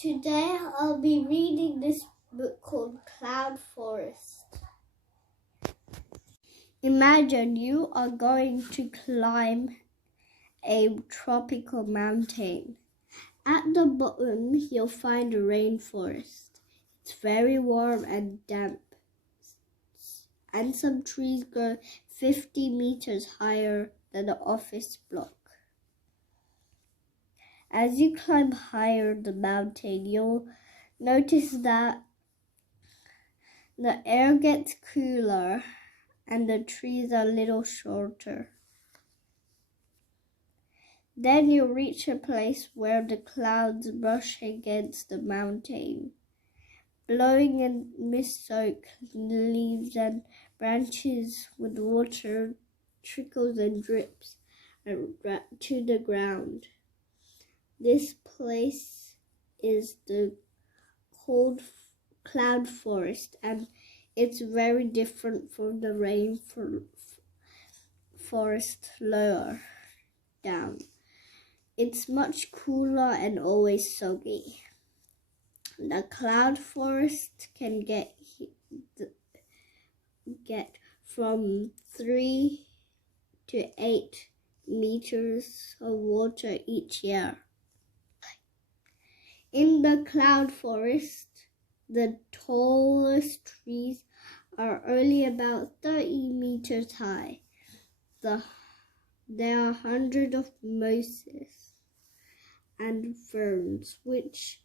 Today I'll be reading this book called Cloud Forest. Imagine you are going to climb a tropical mountain. At the bottom you'll find a rainforest. It's very warm and damp, and some trees grow 50 meters higher than the office block. As you climb higher the mountain, you'll notice that the air gets cooler and the trees are a little shorter. Then you reach a place where the clouds brush against the mountain, blowing in mist-soaked leaves and branches with water trickles and drips to the ground. This place is the cold cloud forest, and it's very different from the forest lower down. It's much cooler and always soggy. The cloud forest can get from 3 to 8 meters of water each year. In the cloud forest, the tallest trees are only about 30 meters high. There are hundreds of mosses and ferns which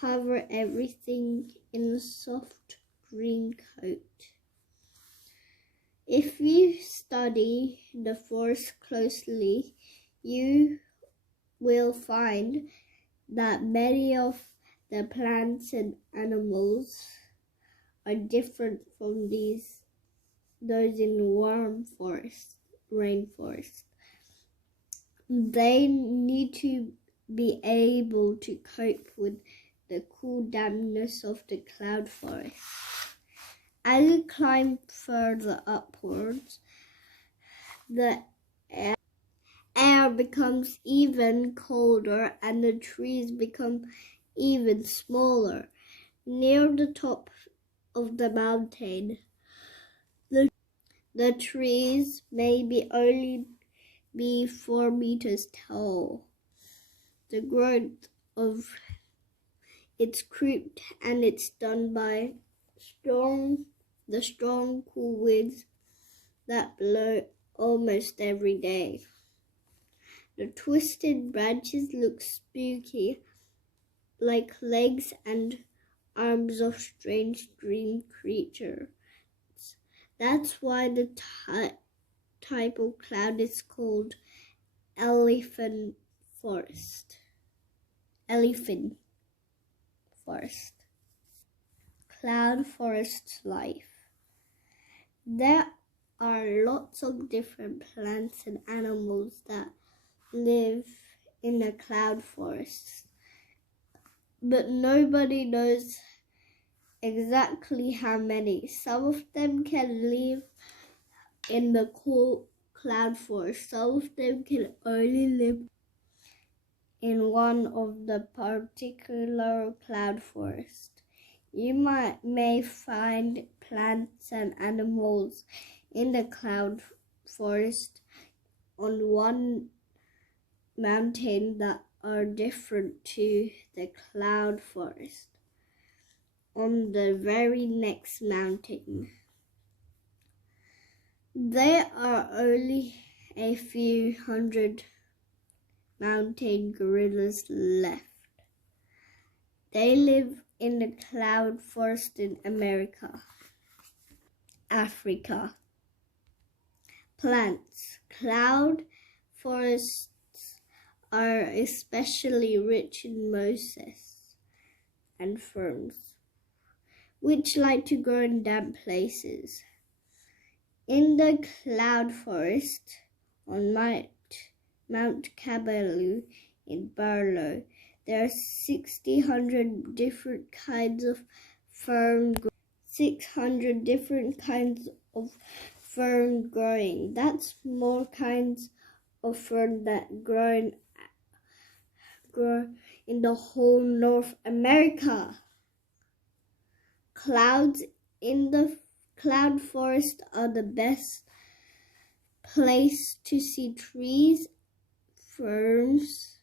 cover everything in a soft green coat. If you study the forest closely, you will find that many of the plants and animals are different from those in warm rainforest. They need to be able to cope with the cool dampness of the cloud forest. As you climb further upwards, the air becomes even colder and the trees become even smaller. Near the top of the mountain, the trees may only be 4 meters tall. The growth of it's cropped, and it's done by the strong cool winds that blow almost every day. The twisted branches look spooky, like legs and arms of strange green creatures. That's why the type of cloud is called elephant forest. Cloud forest life. There are lots of different plants and animals that live in the cloud forest, but nobody knows exactly how many. Some of them can live in the cool cloud forest. Some of them can only live in one of the particular cloud forests. You may find plants and animals in the cloud forest on one mountain that are different to the cloud forest on the very next mountain. There are only a few hundred mountain gorillas left. They live in the cloud forest in Africa. Plants. Cloud forests are especially rich in mosses and ferns, which like to grow in damp places. In the cloud forest on Mount Kabalu in Barlow, there are 600 different kinds of fern. 600 different kinds of fern growing. That's more kinds of fern that grow in the whole North America. Clouds in the cloud forest are the best place to see tree ferns,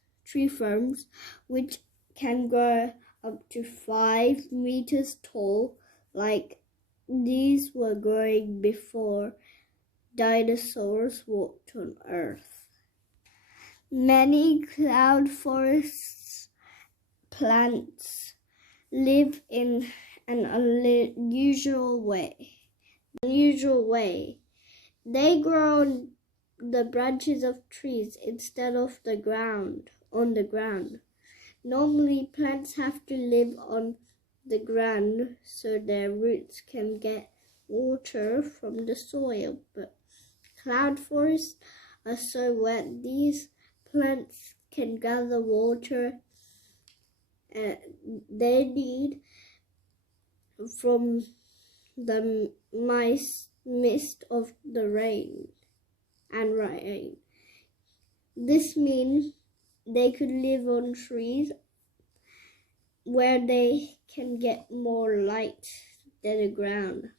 which can grow up to 5 meters tall, like these were growing before dinosaurs walked on Earth. Many cloud forest plants live in an unusual way. They grow on the branches of trees instead of on the ground. Normally, plants have to live on the ground so their roots can get water from the soil, but cloud forests are so wet these plants can gather water they need from the mist of the rain. This means they could live on trees where they can get more light than the ground.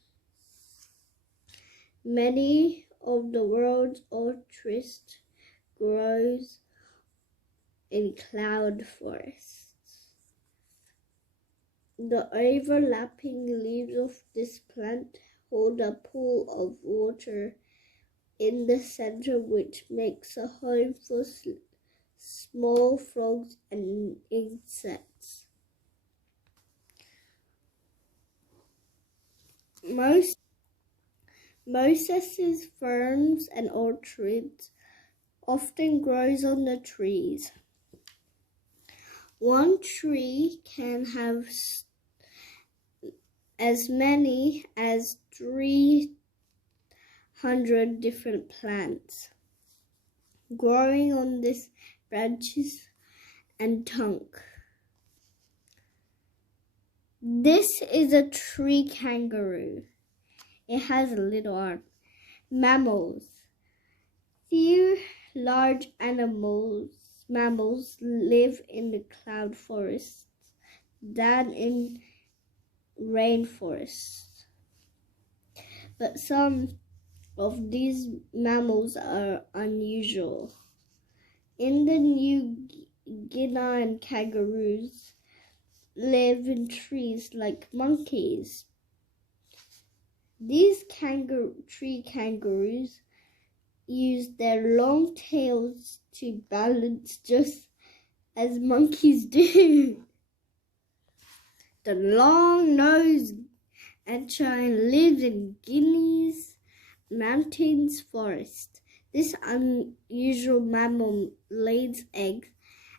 Many of the world's orchids grows in cloud forests. The overlapping leaves of this plant hold a pool of water in the center, which makes a home for small frogs and insects. Mosses, ferns, and orchids often grows on the trees. One tree can have as many as 300 different plants growing on these branches and trunk. This is a tree kangaroo. It has a little arm. Mammals. Few large mammals live in the cloud forests than in rainforests. But some of these mammals are unusual. In the New Guinea, kangaroos live in trees like monkeys. These tree kangaroos use their long tails to balance just as monkeys do. The long-nosed antlion lives in Guinea's mountains forest. This unusual mammal lays eggs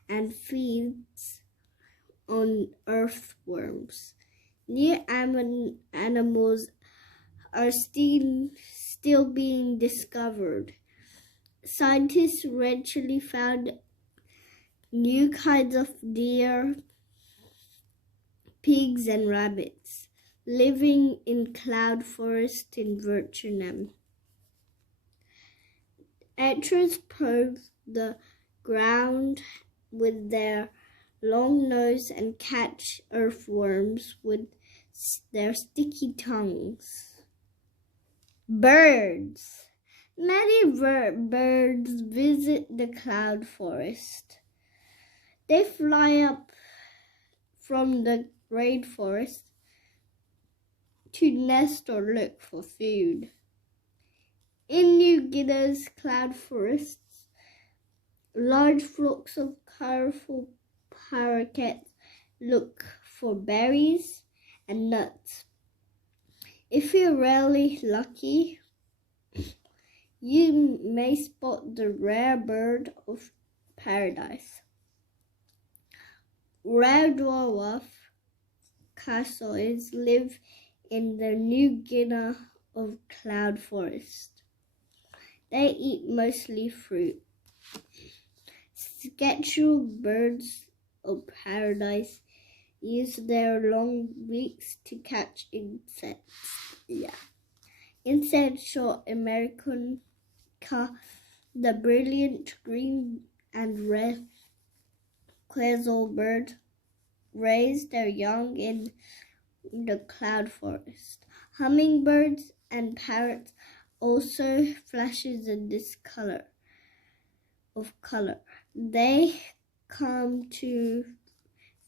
and feeds on earthworms. New animals are still being discovered. Scientists eventually found new kinds of deer, pigs, and rabbits living in cloud forest in Vietnam. Ants probe the ground with their long nose and catch earthworms with their sticky tongues. Birds. Many birds visit the cloud forest. They fly up from the rainforest to nest or look for food. In New Guinea's cloud forests, large flocks of colorful parakeets look for berries and nuts. If you're really lucky, you may spot the rare bird of paradise. Rare dwarf cassowaries live in the New Guinea of cloud forest. They eat mostly fruit. Scheduled birds of paradise use their long beaks to catch insects. Insect short American, the brilliant green and red quail birds raise their young in the cloud forest. Hummingbirds and parrots also flashes in this color. They come to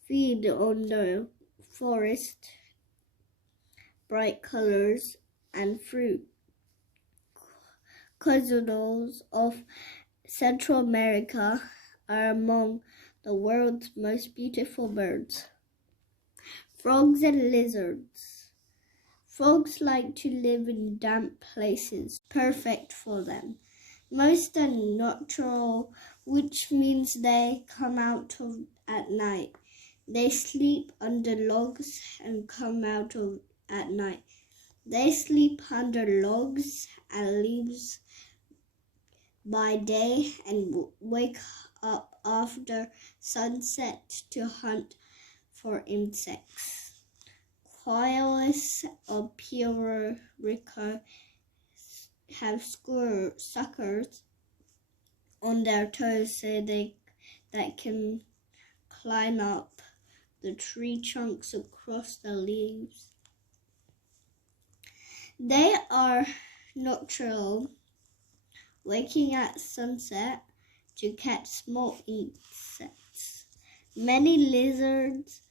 feed on the forest bright colors and fruit. Crocodiles of Central America are among the world's most beautiful birds. Frogs and lizards. Frogs like to live in damp places, perfect for them. Most are nocturnal, which means they come out at night. They sleep under logs and come out at night. They sleep under logs and leaves by day and wake up after sunset to hunt for insects. Quails of Puerto Rico have suckers on their toes so that can climb up the tree trunks across the leaves. They are nocturnal, waking at sunset to catch small insects. Many lizards